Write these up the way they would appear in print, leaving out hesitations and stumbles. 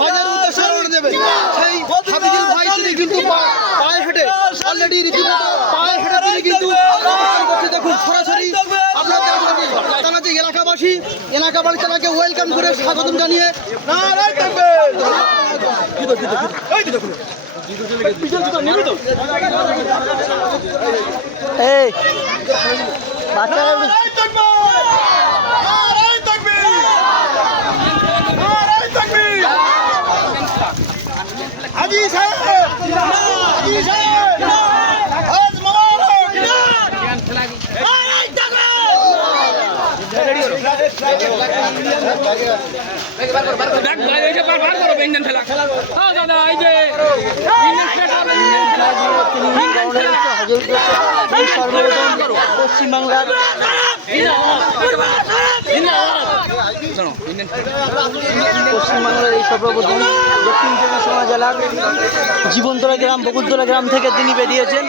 হজের উদ্দেশ্যে রওনা দেবে। সেই হাফিজুল ভাই তিনি কিন্তু পায়ে হেঁটে অলরেডি রীতিমতো পায়ে হেঁটে তিনি কিন্তু দেখুন সরাসরি আপনার তারা যে এলাকাবাসী তাকে ওয়েলকাম করে স্বাগতম জানিয়ে এই বাচ্চারা হাজী সাহেব হাজী সাহেব হজ মোবারক পশ্চিমবাংলার এই সর্বপ্রথম দক্ষিণ চব্বিশ পরগনা জেলার জীবনতলা গ্রাম বকুলতলা গ্রাম থেকে তিনি বেরিয়েছেন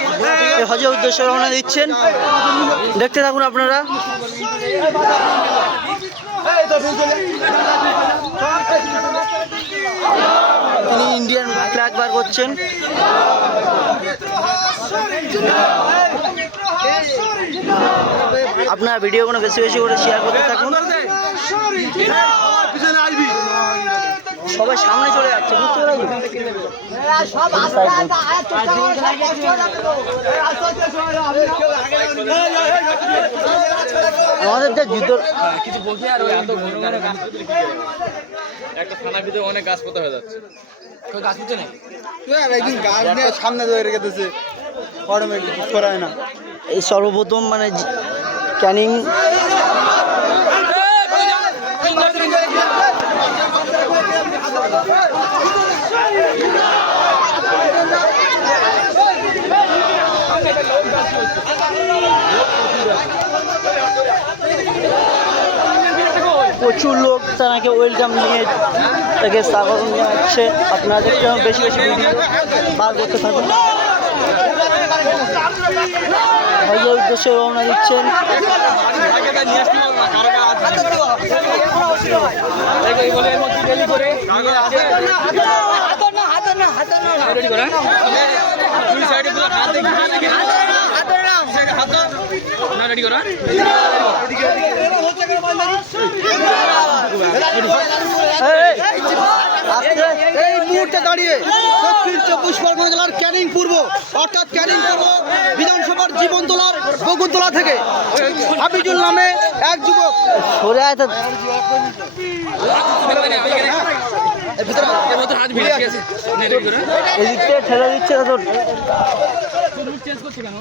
এই হজের উদ্দেশ্যে রওনা দিচ্ছেন। দেখতে থাকুন আপনারা। তিনি ইন্ডিয়ান ফ্ল্যাগ বার করছেন। আপনারা ভিডিওগুলো বেশি বেশি করে শেয়ার করতে থাকুন। সবাই সামনে চলে যাচ্ছে, বুঝতে পারছি। আমাদের যে যুদ্ধ কিছু বলছে আর একটা থানার ভিতরে অনেক গাছ পোতা হয়ে যাচ্ছে। গাছ পুঁতে নেই, একদিন গাছ নিয়ে সামনে ধরে রেখে দিয়েছে, করায় না। এই সর্বপ্রথম মানে ক্যানিং প্রচুর লোক তাকে ওয়েলকাম নিয়ে তাকে স্বাগতম জানাচ্ছে। আপনারা দেখতে বেশি বেশি ভিডিও বার করতে থাকুন। হজের উদ্দেশ্যে রওনা দিচ্ছেন। এই মুহূর্তে দাঁড়িয়ে দক্ষিণ চব্বিশ পরগনা জেলার ক্যানিং পূর্ব অর্থাৎ ক্যানিং পূর্ব বিধানসভার জীবনতলার বকুলতলা থেকে হাফিজুল নামে এক যুবক সরে আয় ঠেলে দিচ্ছে তোর চেঞ্জ করছে কেন?